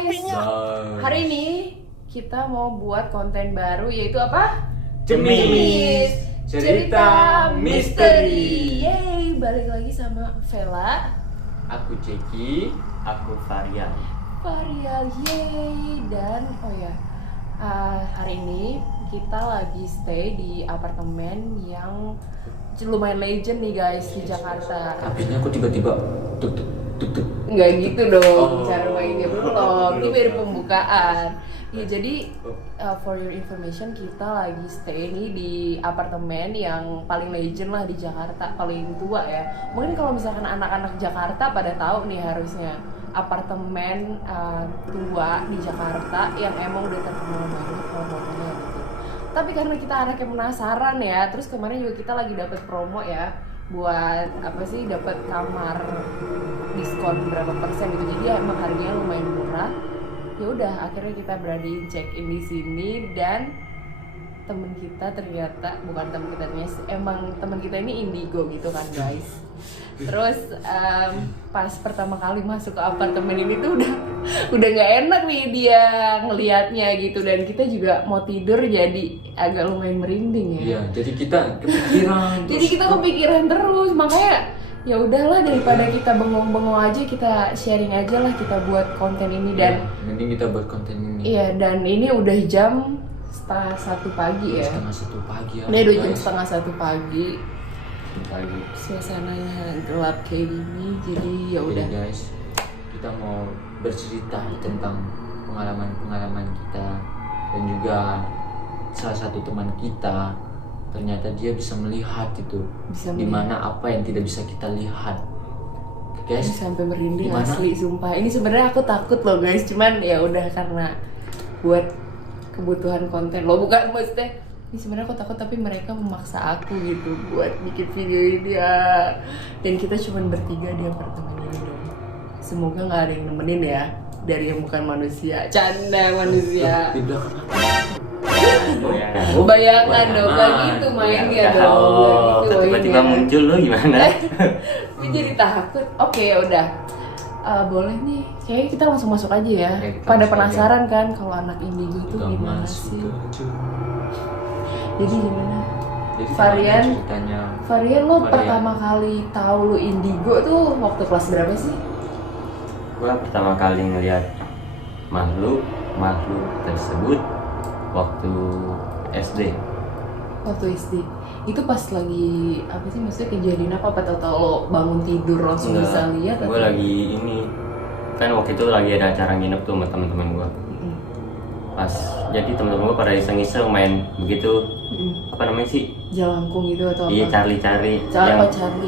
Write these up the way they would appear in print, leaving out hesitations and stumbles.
guys, hari ini kita mau buat konten baru yaitu apa? Cemis, cerita misteri. Yeay, balik lagi sama Vela, Aku Ceki, aku Varian. yeay. Dan oh ya, hari ini kita lagi stay di apartemen yang lumayan legend nih guys di Jakarta. Habisnya aku tiba-tiba tuk. Nggak gitu dong, Oh, cara mainnya belum. Ini baru pembukaan. Ya jadi for your information, kita lagi stay nih di apartemen yang paling legend lah di Jakarta, paling tua ya. Mungkin kalau misalkan anak-anak Jakarta pada tahu nih harusnya apartemen tua di Jakarta yang emang udah terkenal banget horornya gitu. Tapi karena kita anaknya penasaran ya, terus kemarin juga kita lagi dapet promo ya buat apa sih, dapat kamar diskon berapa persen gitu, jadi emang harganya lumayan murah. Ya udah akhirnya kita berani check in di sini dan temen kita ternyata bukan temen kita, emang temen kita ini indigo gitu kan guys. Terus pas pertama kali masuk ke apartemen ini tuh udah nggak enak nih dia ngelihatnya gitu, dan kita juga mau tidur jadi agak lumayan merinding ya. Iya, jadi kita kepikiran. Jadi kita kepikiran terus, makanya ya udahlah daripada kita bengong-bengong aja, kita sharing aja lah, kita buat konten ini. Dan mending kita buat konten ini. iya, dan ini udah jam 1:30 pagi ya. 1:30 pagi ya. Ini udah jam guys. 1:30 pagi. Pagi. Suasananya gelap kayak gini, jadi ya udah. Jadi guys, kita mau bercerita tentang pengalaman kita, dan juga salah satu teman kita ternyata dia bisa melihat itu, Bisa dimana apa yang tidak bisa kita lihat. Guys, Ini sampai merinding gimana? asli sumpah. Ini sebenarnya aku takut loh guys, cuman ya udah karena buat kebutuhan konten lo, bukan maksudnya ini sebenarnya aku takut, tapi mereka memaksa aku gitu buat bikin video ini ya. Dan kita cuman bertiga di apartemen ini dong. Semoga nggak ada yang nemenin ya dari yang bukan manusia. Canda manusia. di belakang Bayangan dong, kayak gitu mainnya dong. Gitu Tiba-tiba mainnya. muncul lo gimana? Gue jadi takut. Oke, udah. Boleh nih. Kayaknya kita langsung masuk aja ya. Oke, kita Pada masuk penasaran kan kalau anak indigo itu Kita gimana masuk sih? ke- Jadi gimana? Jadi Varian? gimana ceritanya? Varian, lo Varian. pertama kali tahu lo indigo tuh waktu kelas berapa sih? Gua pertama kali ngeliat makhluk tersebut waktu SD. Waktu SD. Itu pas lagi apa sih, maksudnya kejadian apa? Apa tau lo bangun tidur langsung bisa lihat? Gue lagi ini kan waktu itu lagi ada acara nginep tuh sama teman-teman gua. Pas jadi teman-teman gua pada iseng-iseng main begitu, apa namanya sih? Jalangkung gitu atau apa? Iya, Charlie yang Charlie.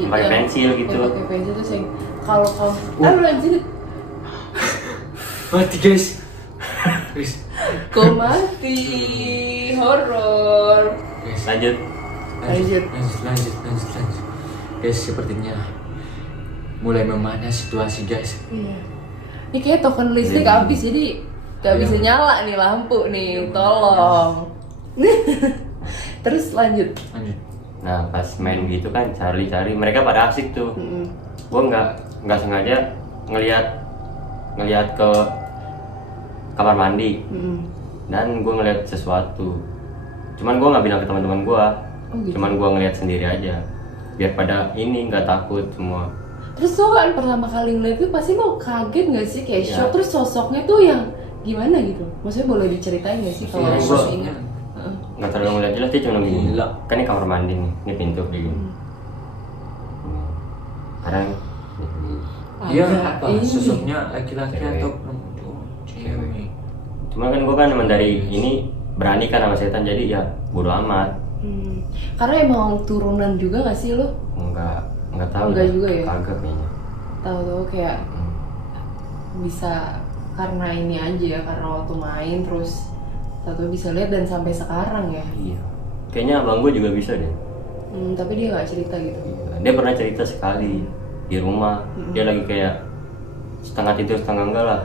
pakai Yang- pensil gitu. yang pakai pensil tuh yang kalau kamu lanjut. Mati guys. Guys, Kok mati? Horor. guys. Lanjut. Lanjut. Guys, sepertinya mulai memanas situasi guys. Iya. Ini kayak token listrik Iya. habis, jadi gak Iya. bisa nyala nih lampu nih, Iya, tolong. Terus lanjut. Nah pas main gitu kan Charlie mereka pada asik tuh. Gua nggak sengaja ngelihat ke kamar mandi. Dan gue ngeliat sesuatu, cuman gue nggak bilang ke teman-teman gue, Oh, gitu. cuman gue ngeliat sendiri aja, biar pada ini nggak takut semua. Terus lo kan pertama kali ngeliat itu pasti lo kaget gak sih, kayak Iya. shock. Terus sosoknya tuh yang gimana gitu? Maksudnya boleh diceritain gak sih kalau Iya, lo gua- ingat? Nggak terlalu ngeliat jelas, dia cuma gini. Gila. Kan ini kamar mandi nih, ini pintu kayak gini. Kadang Dia Agak apa? ini. Sosoknya laki-laki Cewek. atau perempuan? Cewek. cuma kan gue kan emang dari ini berani kan sama setan, jadi ya bodo amat. Karena emang turunan juga gak sih lo? Nggak tahu. Enggak juga ya? Kagak kayaknya. Tahu-tahu kayak bisa karena ini aja ya, karena waktu main terus tahu bisa lihat dan sampai sekarang ya. Iya. Kayaknya abang gue juga bisa deh. Tapi dia nggak cerita gitu. Dia pernah cerita sekali di rumah, dia lagi kayak setengah tidur setengah enggak lah.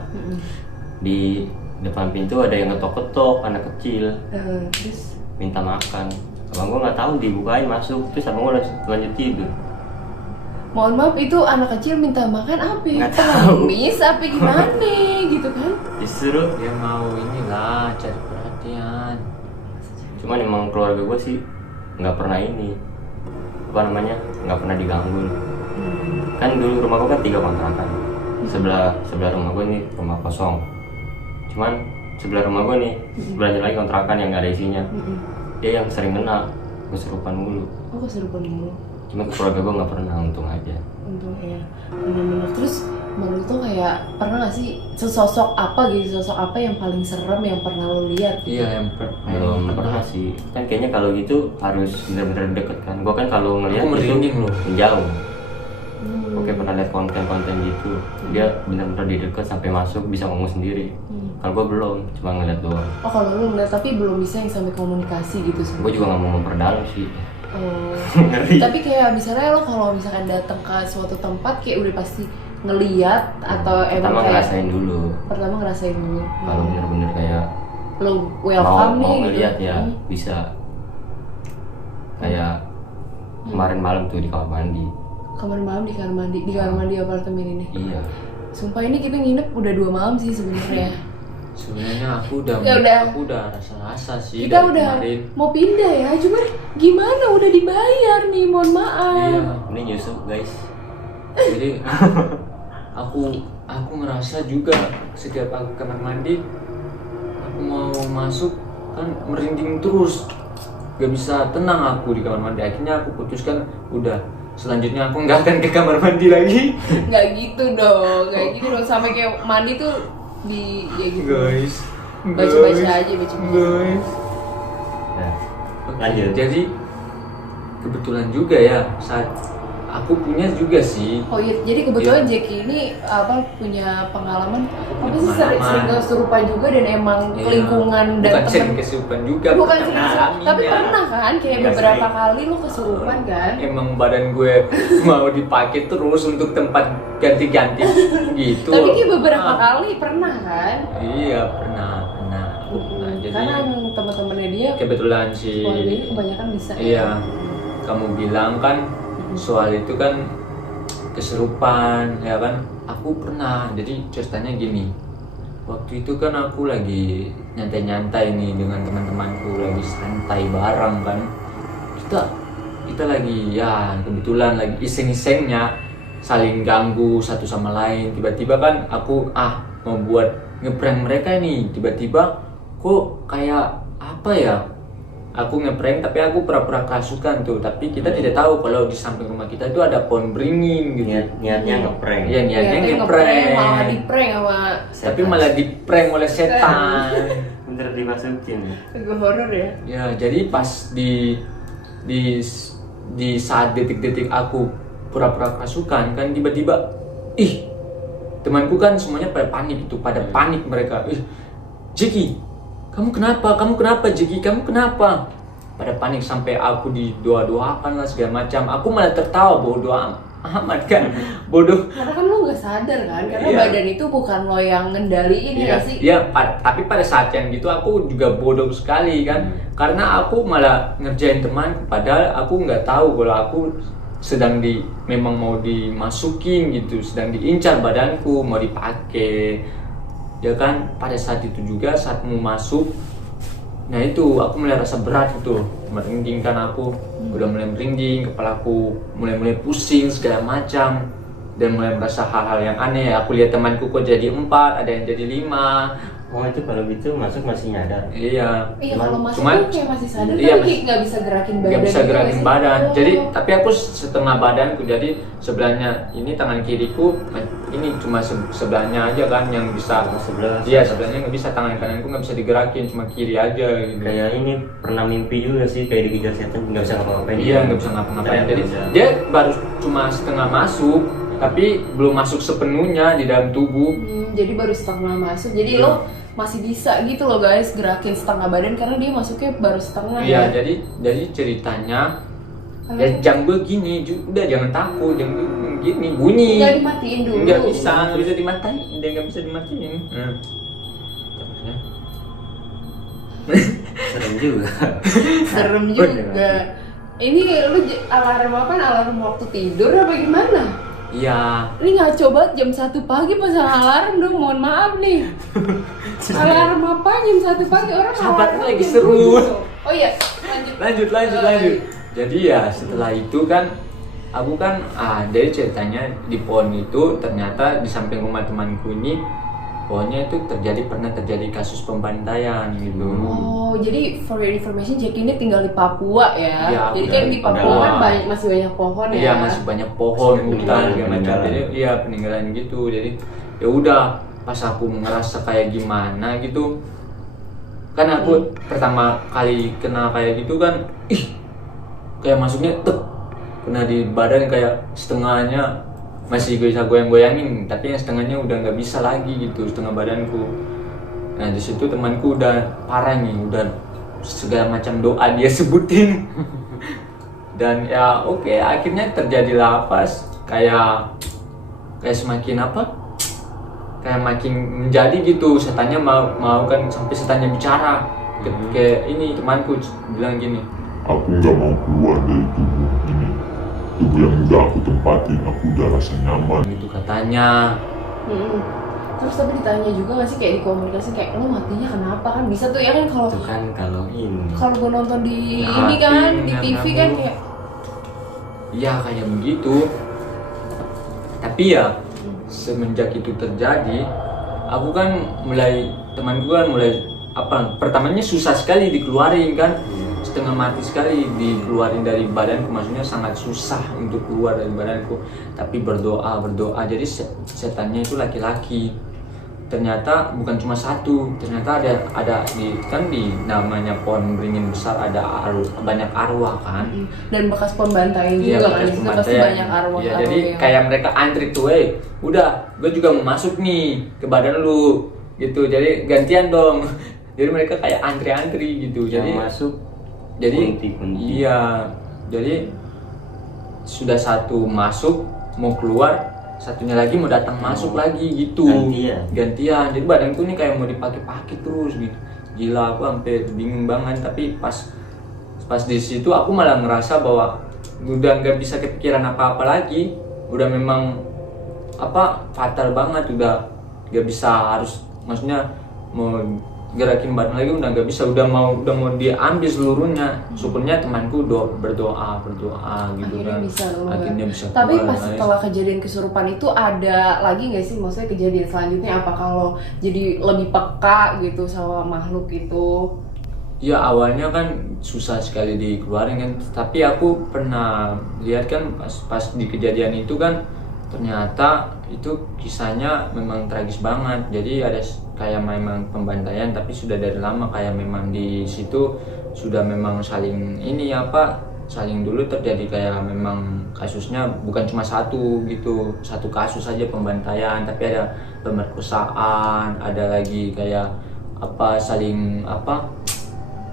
Di depan pintu ada yang ngetok-ketok, anak kecil Terus minta makan. Abang gua nggak tahu, dibukain masuk, terus abang gua lanjut tidur. mohon maaf itu anak kecil minta makan apa? Nggak tahu. Pengemis apa gimana gitu kan? Disuruh. Dia mau inilah cari perhatian. Cuman emang keluarga gue sih nggak pernah ini, apa namanya, nggak pernah diganggu. Kan dulu rumah gue kan 3 kontrakan, sebelah rumah gue nih rumah kosong. Cuman sebelah rumah gue nih sebelah lagi kontrakan yang nggak ada isinya. Dia yang sering kena kesurupan mulu. Oh kesurupan mulu. Cuma keluarga gue nggak pernah, untung aja. Untung ya, bener-bener. Terus menurut tuh kayak pernah nggak sih sosok apa yang paling serem yang pernah lo lihat? Iya, yang Belum pernah sih. Kan kayaknya kalau gitu harus bener-bener deket kan. Gue kan kalau ngeliat Aku merinding loh. jauh. Oke, pernah lihat konten-konten gitu. Dia bener-bener di deket sampai masuk bisa ngomong sendiri. Kalau gue belum, cuma ngeliat doang. Oh kalau lo ngeliat tapi belum bisa yang sampai komunikasi gitu sih. Gue juga nggak mau memperdalam sih. Oh. Ngeri. Tapi kayak misalnya lo kalau misalkan datang ke suatu tempat kayak udah pasti ngeliat atau emang Pertama kayak ngerasain dulu. pertama ngerasain dulu. Kalau bener-bener kayak Lo welcome mau nih ngeliat gitu. ya bisa. Kayak kemarin malam tuh di kamar mandi. Kemarin malam di kamar mandi apartemen ini. Iya. Sumpah ini kita nginep udah 2 malam sih sebenarnya. Sebenarnya aku udah Ya udah. aku udah rasa-rasa sih Kita dari udah kemarin. mau pindah ya, cuman gimana udah dibayar nih, mohon maaf. Iya. Ini nyusup guys. Jadi aku ngerasa juga setiap aku ke kamar mandi, aku mau masuk kan merinding terus, gak bisa tenang aku di kamar mandi. Akhirnya aku putuskan udah selanjutnya aku nggak akan ke kamar mandi lagi. Nggak gitu dong, sampai kayak mandi tuh di ya gitu. Guys, Baca-baca aja, baca-baca. guys. Nah, Oke, lanjut. jadi kebetulan juga ya saat aku punya juga sih. Oh iya, jadi kebetulan Jackie ini punya pengalaman apa sih Pengalaman. sering kesurupan juga dan emang Iya. lingkungan dan bukan sering temen kesurupan juga. bukan pernah sering ngalamin tapi ya. pernah kan kayak Nggak beberapa sering. kali lu kesurupan kan? Emang badan gue mau dipakai terus untuk tempat ganti-ganti gitu. Tapi kayak beberapa Ah, kali pernah kan? Iya pernah. Nah, jadi Karena teman-temannya dia kebetulan sih. keluarga ini kebanyakan bisa. Iya, kamu bilang kan soal itu kan kesurupan ya kan. Aku pernah. Jadi ceritanya gini. Waktu itu kan aku lagi nyantai-nyantai nih dengan teman-temanku, lagi santai bareng kan. Kita lagi ya kebetulan lagi iseng-isengnya saling ganggu satu sama lain. Tiba-tiba kan aku mau buat ngeprank mereka nih. Tiba-tiba kok kayak apa ya? Aku ngeprank tapi aku pura-pura kerasukan tuh. Tapi kita tidak tahu kalau di samping rumah kita itu ada pohon beringin gitu. Niatnya ngeprank. Iya, niatnya Ngeprank, ngeprank. malah di-prank sama Tapi malah di-prank oleh setan. Bener dimasukin. gue horor ya. Ya, jadi pas di saat detik-detik aku pura-pura kerasukan kan tiba-tiba temanku kan semuanya pada panik itu, pada panik mereka. Jeki, kamu kenapa Jeki, kamu kenapa? Pada panik sampai aku didoa-doakan lah segala macam. Aku malah tertawa bodoh amat kan, bodoh. Karena kan lo nggak sadar kan, karena Iya. badan itu bukan lo yang ngendaliin ya sih. Iya, tapi pada saat yang gitu aku juga bodoh sekali kan, karena aku malah ngerjain temanku, padahal aku nggak tahu kalau aku sedang memang mau dimasukin gitu, sedang diincar badanku, mau dipakai, ya kan. Pada saat itu juga saat mau masuk, nah itu aku mulai rasa berat itu, merinding kan aku, udah mulai merinding, kepalaku mulai pusing segala macam. Dan mulai merasa hal-hal yang aneh. Aku lihat temanku kok jadi 4, ada yang jadi 5. Oh itu kalau gitu masuk masih nyadar. Iya. Iya kalau masuk cuman- tuh kayak masih sadar, iya, tapi kayak nggak bisa gerakin badan. Nggak bisa gitu gerakin sih? badan. Oh. Jadi tapi aku setengah badanku. Jadi sebelahnya ini tangan kiriku, ini cuma sebelahnya aja kan yang bisa. Sebelah. Iya, sebelahnya nggak bisa, tangan kananku nggak bisa digerakin, cuma kiri aja gitu. Kayak ini pernah mimpi juga sih, kayak dikejar setan nggak bisa ngapa-ngapain. Iya, nggak bisa ngapa-ngapain. Nggak Jadi bisa. dia baru cuma setengah masuk, tapi belum masuk sepenuhnya di dalam tubuh. Jadi baru setengah masuk. Jadi lo masih bisa gitu loh guys gerakin setengah badan karena dia masuknya baru setengah. Iya, ya. jadi ceritanya ya jam gue gini, udah jangan takut, jangan gini bunyi. Nggak dimatiin dulu. Nggak bisa dimatiin, dia nggak bisa dimatiin. Terusnya, Serem juga. Serem juga. Ini lu alarm apa? Alarm waktu tidur apa gimana? Iya. Ini ngaco banget jam 1 pagi pasang alarm dong, mohon maaf nih. Alarm apa jam 1 pagi orang Sahabatnya alarm lagi jam seru. 7. Oh iya, lanjut. Lanjut. Jadi ya setelah itu kan aku kan dari ceritanya di pohon itu ternyata di samping rumah temanku ini pohonnya itu pernah terjadi kasus pembantaian gitu. Oh, jadi for your information Jack ini tinggal di Papua ya. Iya, Jadi kan di Papua kan masih banyak pohon ya. Iya, masih banyak pohon, hutan segala macam. Peninggalan. Jadi iya peninggalan gitu. Jadi ya udah pas aku ngerasa kayak gimana gitu. Kan aku pertama kali kena kayak gitu kan, kayak masuknya kena di badan kayak setengahnya masih bisa goyang-goyangin, tapi yang setengahnya udah nggak bisa lagi gitu, setengah badanku. Nah di situ temanku udah parah nih, udah segala macam doa dia sebutin. Dan ya oke, akhirnya terjadilah apa, kayak semakin apa, kayak makin menjadi gitu, setannya mau kan, sampai setannya bicara. Kayak ini temanku bilang gini, aku nggak mau keluar dari tubuh ini. Tubuh yang udah aku tempatin, aku udah rasa nyaman. gitu katanya. Terus tapi ditanya juga nggak sih kayak di komunikasi kayak lo matinya kenapa kan bisa tuh ya kan kalau Itu kan kalau ini. kalau gue nonton di Ya, ini kan di yang TV kamu- kan kayak Iya kayak begitu. Tapi ya semenjak itu terjadi, aku kan temanku kan mulai apa? Pertamanya susah sekali dikeluarin kan, setengah mati sekali dikeluarin dari badanku, maksudnya sangat susah untuk keluar dari badanku. Tapi berdoa. Jadi setannya itu laki-laki. Ternyata bukan cuma satu, ternyata ada di namanya pohon beringin besar ada banyak arwah kan. dan bekas pembantaian Iya, juga kan bekas itu pasti pembantaian. banyak arwah Iya, arwah jadi yang- kayak mereka antri tuh, udah, gue juga mau masuk nih ke badan lu, gitu. Jadi gantian dong. Jadi mereka kayak antri-antri gitu. Jadi Yang masuk kunti. iya. Jadi sudah satu masuk mau keluar, satunya lagi mau datang masuk lagi gitu. Gantian. Jadi badanku nih kayak mau dipakai-pakai terus gitu. Gila, aku sampai bingung banget. Tapi pas di situ aku malah ngerasa bahwa udah nggak bisa kepikiran apa-apa lagi. Udah memang apa fatal banget, udah nggak bisa, harus maksudnya mau gerakin badan lagi udah nggak bisa, udah mau diambil seluruhnya. Syukurnya temanku berdoa gitu akhirnya kan. bisa keluar. Akhirnya bisa Tapi keluar, pas guys. setelah kejadian kesurupan itu ada lagi nggak sih maksudnya kejadian selanjutnya, apa kalau jadi lebih peka gitu sama makhluk itu? Ya awalnya kan susah sekali dikeluarin kan, tapi aku pernah lihat kan pas di kejadian itu kan ternyata itu kisahnya memang tragis banget. Jadi ada kayak memang pembantaian tapi sudah dari lama, kayak memang di situ sudah memang saling dulu terjadi kayak memang kasusnya bukan cuma satu gitu, satu kasus saja pembantaian, tapi ada pemerkosaan, ada lagi kayak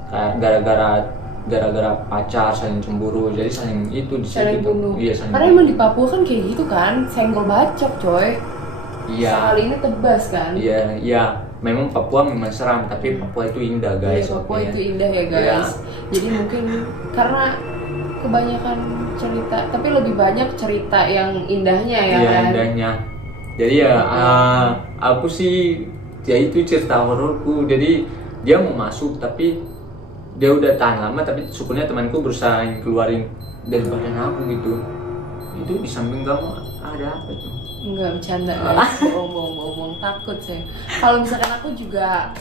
kayak gara-gara pacar saling cemburu, jadi saling itu di Saling situ. bunuh. Iya, saling Karena bunuh. emang di Papua kan kayak gitu kan, senggol bacok coy. Iya. Sekali ini tebas kan. Iya. Memang Papua memang seram, tapi Papua itu indah guys. Iya, Papua oke. itu indah ya guys. Iya. Jadi mungkin karena kebanyakan cerita, tapi lebih banyak cerita yang indahnya ya Iya, kan. indahnya. Jadi ya aku sih ya itu cerita hororku. Jadi dia mau masuk tapi dia udah tahan lama, tapi syukurnya temanku berusaha keluarin dari badan aku gitu. Itu di samping kamu ada apa tuh? Enggak bercanda guys, bohong, takut sih. Kalau misalkan aku juga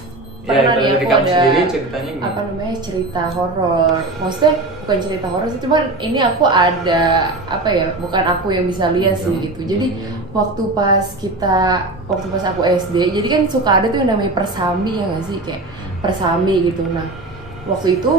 pernah kalau nih dari aku kamu ada sendiri ceritanya gimana? apa namanya cerita horor. Maksudnya bukan cerita horor sih, cuman ini aku ada apa ya? Bukan aku yang bisa lihat sih gitu. Jadi waktu pas aku SD, jadi kan suka ada tuh yang namanya persami ya nggak sih, kayak persami gitu. Nah waktu itu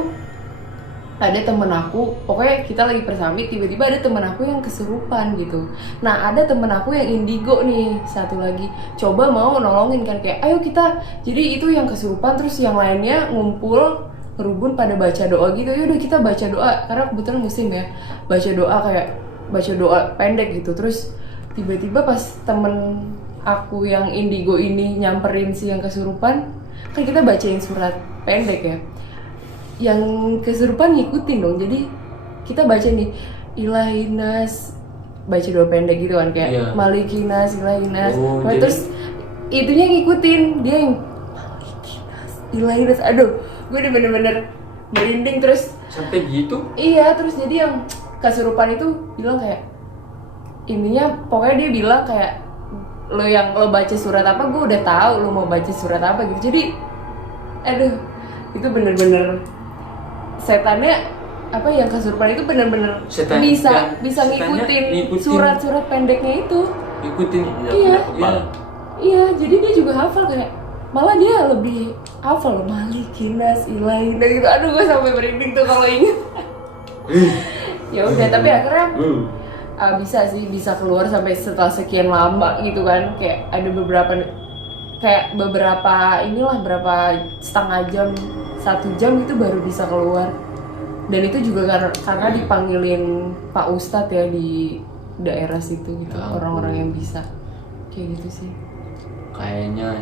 ada temen aku, pokoknya kita lagi persami, tiba-tiba ada temen aku yang kesurupan gitu. Nah ada temen aku yang indigo nih, satu lagi coba mau nolongin kan, kayak ayo kita, jadi itu yang kesurupan terus yang lainnya ngumpul ngerubun pada baca doa gitu. Yaudah kita baca doa, karena kebetulan musim ya, baca doa pendek gitu. Terus tiba-tiba pas temen aku yang indigo ini nyamperin si yang kesurupan, kan kita bacain surat pendek ya, yang kesurupan ngikutin dong. Jadi kita baca nih Ilahinas, baca doa pendek gitu kan kayak Iya. Malikinas, Ilahinas. Oh, Nah, jadi- terus itunya ngikutin dia yang Malikinas, Ilahinas. Aduh, gue udah bener-bener merinding terus. Sampai gitu? Iya, terus jadi yang kesurupan itu bilang kayak intinya pokoknya dia bilang kayak lo baca surat apa, gue udah tahu lo mau baca surat apa gitu. Jadi aduh, itu bener-bener setannya apa yang kesurupan itu bener-bener Setan- bisa dan setannya ngikutin ngikutin. surat-surat pendeknya itu. Ikutin. Iya. Kepala. Iya, jadi dia juga hafal kayak malah dia lebih hafal loh, Malikinas, Ilahinas gitu. Aduh, gue sampai merinding tuh kalau inget. Ya udah, tapi akhirnya bisa keluar sampai setelah sekian lama gitu kan. Kayak ada beberapa inilah berapa setengah jam, 1 jam itu baru bisa keluar. Dan itu juga karena dipanggilin Pak Ustadz ya di daerah situ gitu, Ya, orang-orang yang bisa kayak gitu sih. Kayaknya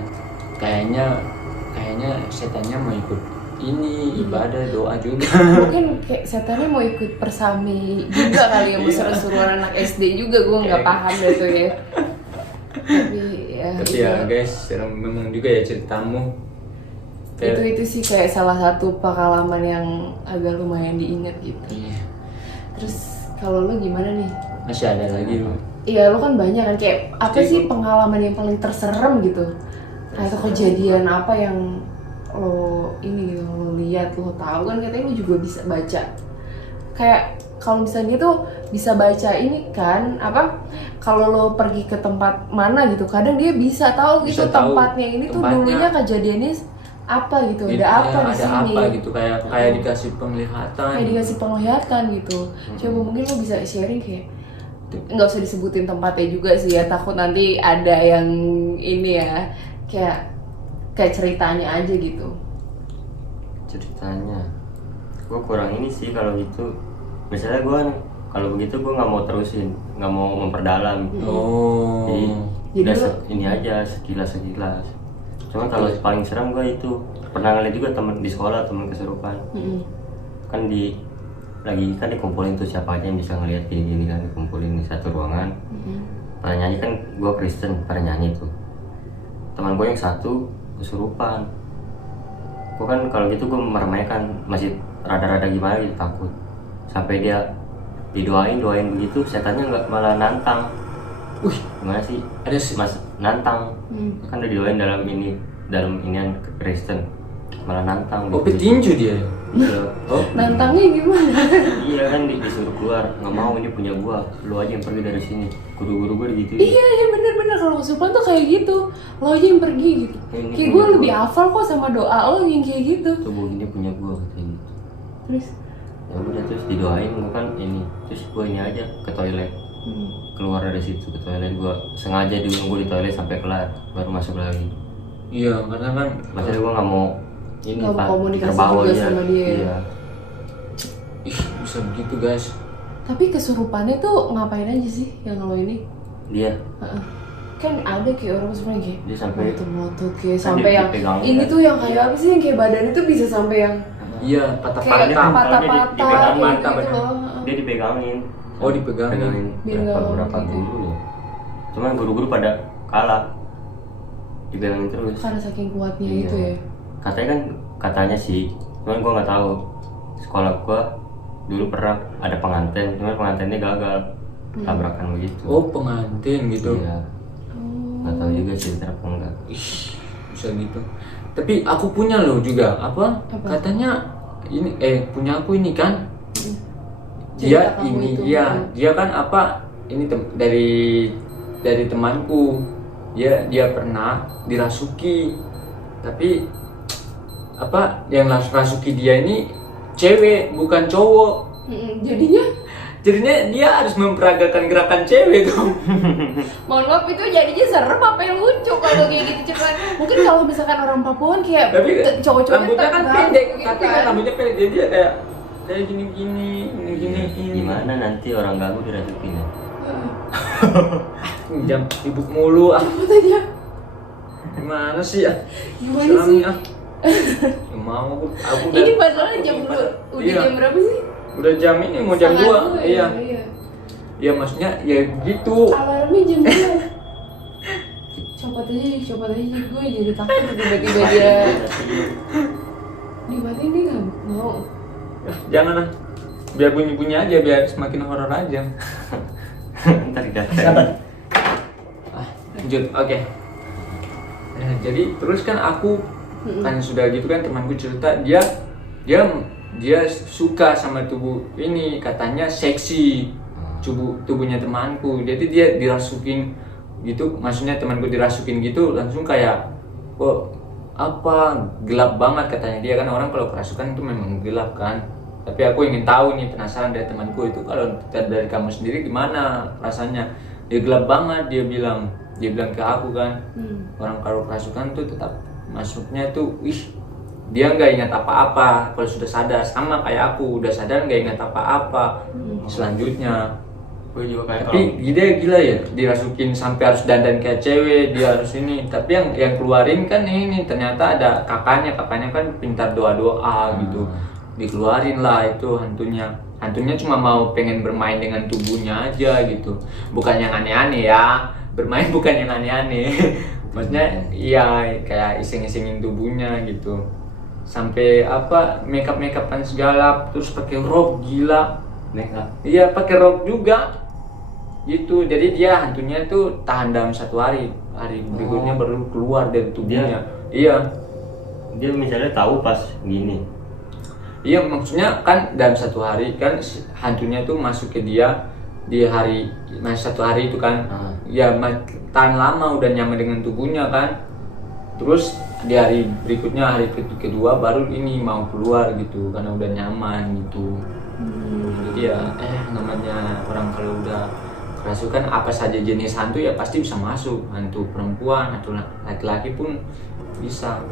setannya mau ikut ini ibadah doa juga. Mungkin kayak setannya mau ikut persami juga kali ya, mau seru-seruan anak SD juga, gue nggak paham deh tuh ya. Tapi ya guys, serem memang juga ya ceritamu. Itu sih kayak salah satu pengalaman yang agak lumayan diingat gitu. Iya. Terus kalau lu gimana nih? Masih ada lagi lu. Iya, lu kan banyak kan, kayak apa sih pengalaman yang paling terserem gitu? Atau kejadian apa yang lo ini gitu, lo lihat, lo tahu kan katanya lu juga bisa baca. Kayak kalau misalnya tuh bisa baca ini kan, apa? Kalau lo pergi ke tempat mana gitu, kadang dia bisa tahu gitu Bisa tahu tempatnya ini tuh tempatnya. dulunya kejadiannya apa gitu, ada apa di ada sini. apa gitu, kayak dikasih penglihatan. Kayak dikasih penglihatan gitu. Coba mungkin lo bisa sharing kayak nggak usah disebutin tempatnya juga sih ya, takut nanti ada yang ini ya, kayak ceritanya aja gitu. Ceritanya gue kurang ini sih kalau gitu. Misalnya gue kalau begitu gue nggak mau terusin, nggak mau memperdalam. Oh. Jadi Udah lu- ini aja sekilas. Cuma kalau paling serem gue itu pernah ngeliat juga temen di sekolah, temen kesurupan. Kan dikumpulin tuh siapa aja yang bisa ngeliat gini kan, dikumpulin di satu ruangan. Pada nyanyi kan, gue Kristen, pada nyanyi tuh. Teman gue yang satu kesurupan. Gue kan kalau gitu gue meremehkan, masih rada-rada gimana gitu, takut. Sampai dia doain begitu, setannya nggak malah nantang. Wih, Gimana sih? ada sih. Mas nantang. Kan udah didoain dalam inian Kristen, malah nantang. Oh, gitu. petinju dia. Iya. Oh, Nantangnya gimana? Iya kan disuruh keluar, nggak mau, ini punya gua, lu aja yang pergi dari sini. Guru-guru gua gitu. Iya bener-bener kalau kesurupan tuh kayak gitu, lo aja yang pergi gitu. Ini Kayak punya gue lebih gua. hafal kok sama doa lo yang kayak gitu. Tubuh ini punya gua kayak gitu. Terus Ya udah terus didoain gua kan ini, terus gua ini aja ke toilet. Keluar dari situ ke toilet, gua sengaja nunggu di toilet sampai kelar, baru masuk lagi. iya, karena kan Maksudnya gua nggak mau ini Nggak mau Pak, komunikasi terbawa juga aja. sama dia. Iya. ih, bisa begitu guys. tapi kesurupannya tuh ngapain aja sih yang lo ini? Dia Heeh. Kan ada kayak orang kesurupan kayak Dia sampai- motot kayak kan sampai yang dipegangin ini kan. tuh yang kayak apa sih yang kayak badan itu bisa sampai yang Iya, kayak patah-patah. patah-patah dipegangin, kayak patah, gitu loh. Heeh. dia dipegangin. Oh, dipegangin. Biar nggak berapa gitu. guru ya. Cuman guru-guru pada kalah, dipegangin terus. Karena saking kuatnya Iya. itu ya. Katanya sih, cuman gua nggak tahu. Sekolah gua dulu pernah ada pengantin, cuman pengantinnya gagal, tabrakan begitu. Oh, pengantin gitu. Iya. Nggak tahu juga sih bener apa enggak. Ih, bisa gitu. Tapi aku punya loh juga apa? Katanya ini punya aku ini kan. Dia Cerita kamu ini itu. dia kan apa? Ini dari temanku. Dia pernah dirasuki. Tapi apa yang rasuki dia ini cewek bukan cowok. Jadinya dia harus memperagakan gerakan cewek dong. Mohon maaf itu jadinya serem apa yang lucu kalau kayak gitu cepat. Mungkin kalau misalkan orang Papua kan kayak Tapi cowok-cowoknya rambutnya kan terbang pendek, gitu tapi kan rambutnya pendek, jadi dia kayak gini-gini. Gimana nanti orang ganggu dirasukin ya? Jam sibuk mulu ah. Katanya Gimana sih ya? gimana Serem sih? ya. Ya mau aku udah. Ini padahal jam udah Iya. jam berapa sih? Udah jam ini mau jam 2. Iya. Iya maksudnya ya gitu. Alarmnya jam 2. Copot aja gue jadi takut tiba-tiba dia dimatiin, dia nggak mau. Jangan lah. Biar bunyi-bunyi aja, biar semakin horor aja. Ntar datang. Lanjut, oke. Nah, jadi terus kan aku kan sudah gitu kan, temanku cerita dia suka sama tubuh ini, katanya seksi tubuhnya temanku. Jadi dia dirasukin gitu, maksudnya temanku dirasukin gitu langsung kayak apa gelap banget katanya dia kan, orang kalau kerasukan itu memang gelap kan. Tapi aku ingin tahu nih, penasaran dari temanku itu, kalau dari kamu sendiri gimana rasanya? Dia gelap banget, dia bilang ke aku kan, orang kalau kerasukan tuh tetap masuknya tuh, dia nggak ingat apa-apa kalau sudah sadar, sama kayak aku udah sadar nggak ingat apa-apa selanjutnya. Gue juga kayak Tapi dia gila ya, dirasukin sampai harus dandan kayak cewek, dia harus ini. Tapi yang keluarin kan ini ternyata ada kakaknya kan pintar doa gitu, dikeluarin lah itu hantunya cuma mau pengen bermain dengan tubuhnya aja gitu, bukan yang aneh-aneh ya, bermain bukan yang aneh-aneh. Maksudnya iya kayak iseng-isengin tubuhnya gitu, sampai apa makeup-makeupan segala, terus pakai rok, gila. Iya pakai rok juga gitu. Jadi dia hantunya tuh tahan dalam 1 hari berikutnya baru keluar dari tubuhnya. Dia misalnya tahu pas gini. Iya maksudnya kan dalam 1 hari kan hantunya tuh masuk ke dia di hari 1 hari itu kan. Ya tahan lama, udah nyaman dengan tubuhnya kan. Terus di hari berikutnya, hari kedua baru ini mau keluar gitu karena udah nyaman gitu. Jadi ya namanya orang kalau udah kerasukan apa saja jenis hantu ya pasti bisa masuk, hantu perempuan, hantu laki-laki pun bisa.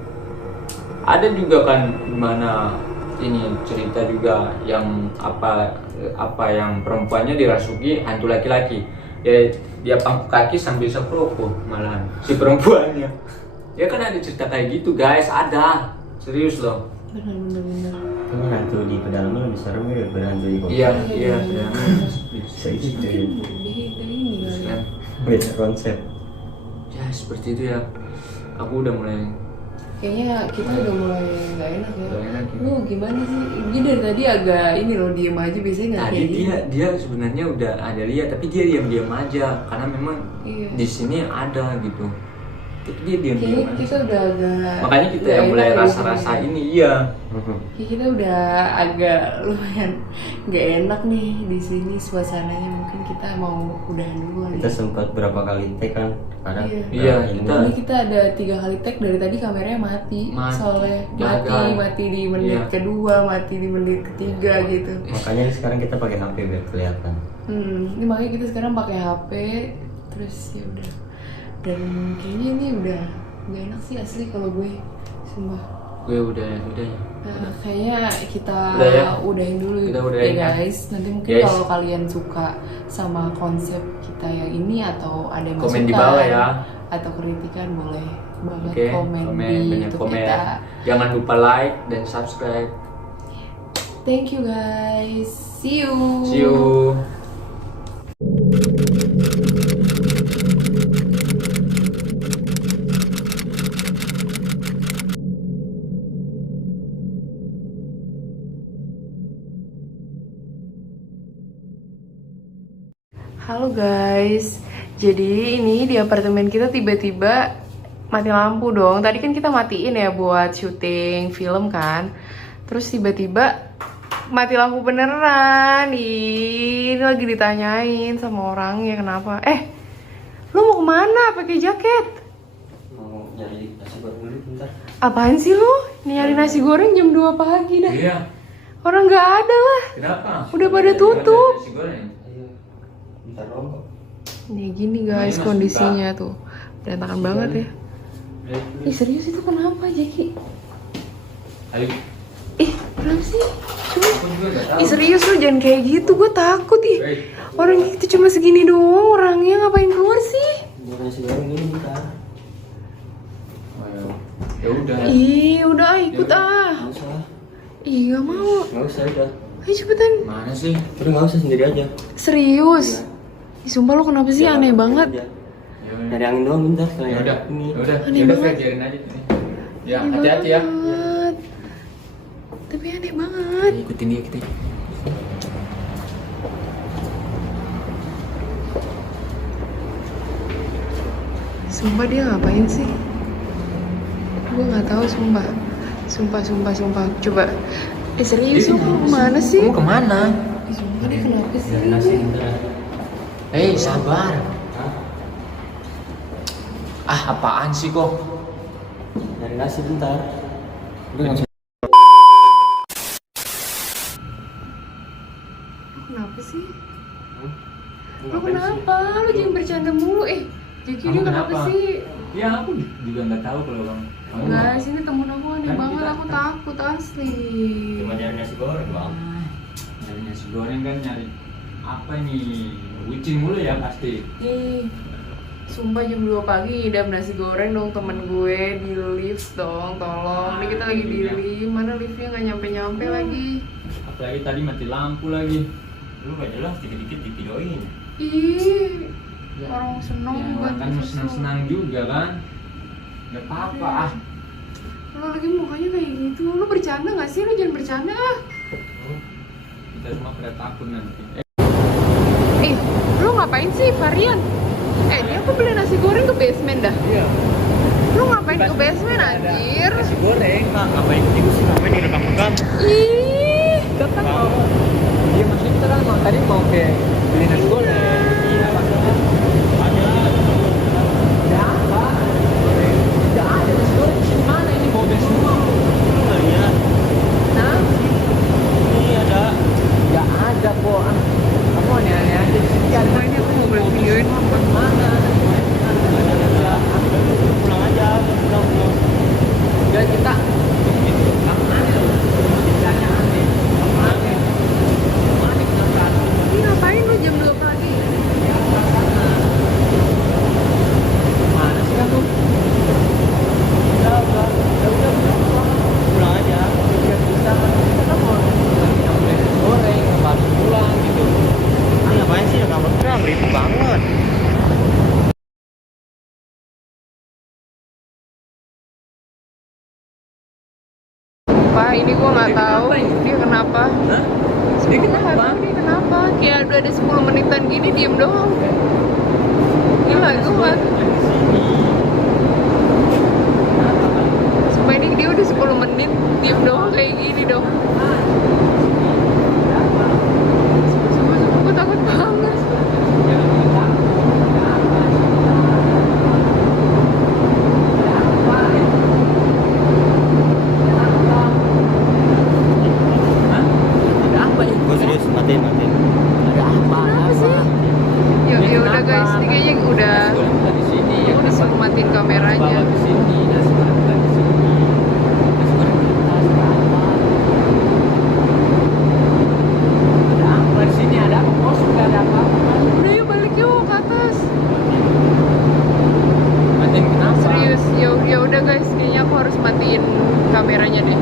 Ada juga kan dimana ini cerita juga yang apa yang perempuannya dirasuki hantu laki-laki, dia pangku kaki sambil sepropo malahan si perempuannya. Ya kan ada cerita kayak gitu guys, ada serius loh. Benar. Ini hantu di pedalaman lebih serem ya daripada hantu di kota. Iya. Bisa gitu ya. Kan Beda konsep. ya seperti itu ya. Aku udah mulai Kayaknya kita udah mulai nggak enak ya. Nggak enak ya. Lu gimana sih? Dia dari tadi agak ini loh, diem aja, biasanya nggak tadi kayak gini. dia sebenarnya udah ada lihat, tapi dia diam-diam aja karena memang Iya. di sini ada gitu. Tapi dia diam-diam Kayaknya kita aja. udah agak. Makanya kita nggak yang mulai enak ya rasa-rasa sebenarnya. ini iya. Kayak kita udah agak lumayan nggak enak nih di sini suasananya. Mungkin kita mau udahan dulu kali. Kita sempat berapa kali take kan? Karena Iya, ini kita- Ini kita ada 3 kali tag, dari tadi kameranya mati. Soalnya gagal. mati di menit Iya. kedua, mati di menit ketiga gitu. makanya sekarang kita pakai HP biar kelihatan. Ini makanya kita sekarang pakai HP, terus ya udah. Dan kayaknya ini udah nggak enak sih asli kalau gue, sumpah. Gue udah. Nah, kayaknya kita Udah ya? udahin dulu Kita udahin ya ya. guys. Nanti mungkin Guys. kalau kalian suka sama konsep kita yang ini atau ada yang Komen di masukan bawah ya. atau kritikan, boleh banget Oke, komen di banyak YouTube komen. kita. Jangan lupa like dan subscribe. Thank you guys. See you. See you. Halo guys, jadi ini di apartemen kita tiba-tiba mati lampu dong. Tadi kan kita matiin ya buat syuting film kan. Terus tiba-tiba mati lampu beneran. Ini lagi ditanyain sama orangnya kenapa. Lu mau kemana pakai jaket? Mau nyari nasi goreng dulu bentar. Apaan sih lu? Nyari nasi goreng jam 2 pagi dah. Iya. Orang nggak ada lah. Kenapa? Udah pada tutup. Nasi goreng. Ayo, bentar dong kok. Nih gini guys Ini kondisinya tuh. Berantakan banget ya. Ih serius itu kenapa Jeki? Ayo. Kenapa sih? Cuma Aku juga nggak tahu. Ih serius lu jangan kayak gitu, gue takut ih. Baik. Orang itu cuma segini doang, orangnya ngapain keluar sih? Buat nasi goreng dulu bentar. Ayo. Ya udah. Ih udah ikut ah. Nggak usah. Ih gak mau. Nggak usah udah. Ayo cepetan. Mana sih? Udah nggak usah, sendiri aja. Serius? Ih, sumpah lo kenapa sih? Aneh banget. Aja. Dari angin doang bentar Ya udah, ini. Aneh banget. biarin aja ini. Ya, Aneh hati-hati ya. banget. Tapi aneh banget. Ikutin dia kita. Sumpah dia ngapain sih? Gue nggak tahu sumpah. Sumpah. Coba. Serius lu mau kemana sih? Kamu kemana? Ih, sumpah dia kenapa sih? Dari nasi bentar. Sabar. Hah? Apaan sih kok? Dari nasi bentar. Udah nggak usah. Lu kenapa sih? Lu Ngapain sih? kenapa? Lu jangan bercanda mulu. Jadi Kamu dia kenapa kenapa? sih? Ya aku juga nggak tahu kalau kamu. Guys, ini temen aku aneh Kan banget. kita- Aku takut asli. Cuma nyari nasi goreng doang. Nyari nasi goreng kan nyari apa nih? Bucin mulu ya pasti. Ih, sumpah jam 2 pagi ngidam nasi goreng dong temen gue di lift dong, tolong. Ini kita lagi di lift, mana liftnya nggak nyampe lagi. Apalagi tadi mati lampu lagi. Lu gak jelas dikit-dikit divideoin. Ih, Ya. orang seneng Ya, buat orang kan mau senang-senang juga kan. Gak apa-apa Lo lagi mukanya kayak gitu, lo bercanda nggak sih? Lo jangan bercanda ah. Kita semua pada takut nanti. Lo ngapain sih varian? Dia aku beli nasi goreng ke basement dah. Iya. Lo ngapain ke basement anjir? Nasi goreng. Nah, ngapain ikut sih? Ngapain direkam-rekam? Ih, Kita kan mau. Iya maksudnya kita kan tadi mau ke beli nasi goreng. Iya maksudnya. Ada. Ya apa? Tidak ada nasi goreng di sini mana ini mobil semua. Nggak lihat. Nah, Ini ada. nggak ada kok. Kamu aneh-aneh aja di sini. Sumpah ini aku mau beli videoin Mana? Ada. Pulang aja. Pulang. Ya kita. Kamu aneh loh. Bicaranya aneh. Kamu aneh. Kamu aneh kenapa? Ini ngapain lo jam 2 pagi? Mana sih kamu? Pulang aja. Biar bisa kan kita mau nyampe nasi goreng, baru pulang gitu. Ini ngapain sih rekam-rekam? Ribet banget. Pak, ini gua nggak tahu dia kenapa. Hah? Dia kenapa? Dia kenapa? Kayak udah ada 10 menitan gini diem doang. Gila, gue nggak. Sumpah ini dia udah 10 menit diem doang kayak gini dong. Sumpah, gue takut banget. Ada apa ini? Gue serius, matiin. Ada apa? Kenapa sih? Ya udah guys, ini kayaknya udah. Di sini. Aku udah suruh matiin kameranya. Bawa ke sini, nasi goreng bukan di sini. Nasi goreng di atas, apa? Ada apa di sini? Ada apa? Bos, nggak ada apa-apa. Udah yuk balik yuk ke atas. Matiin kenapa? Serius, ya udah guys, kayaknya aku harus matiin kameranya deh.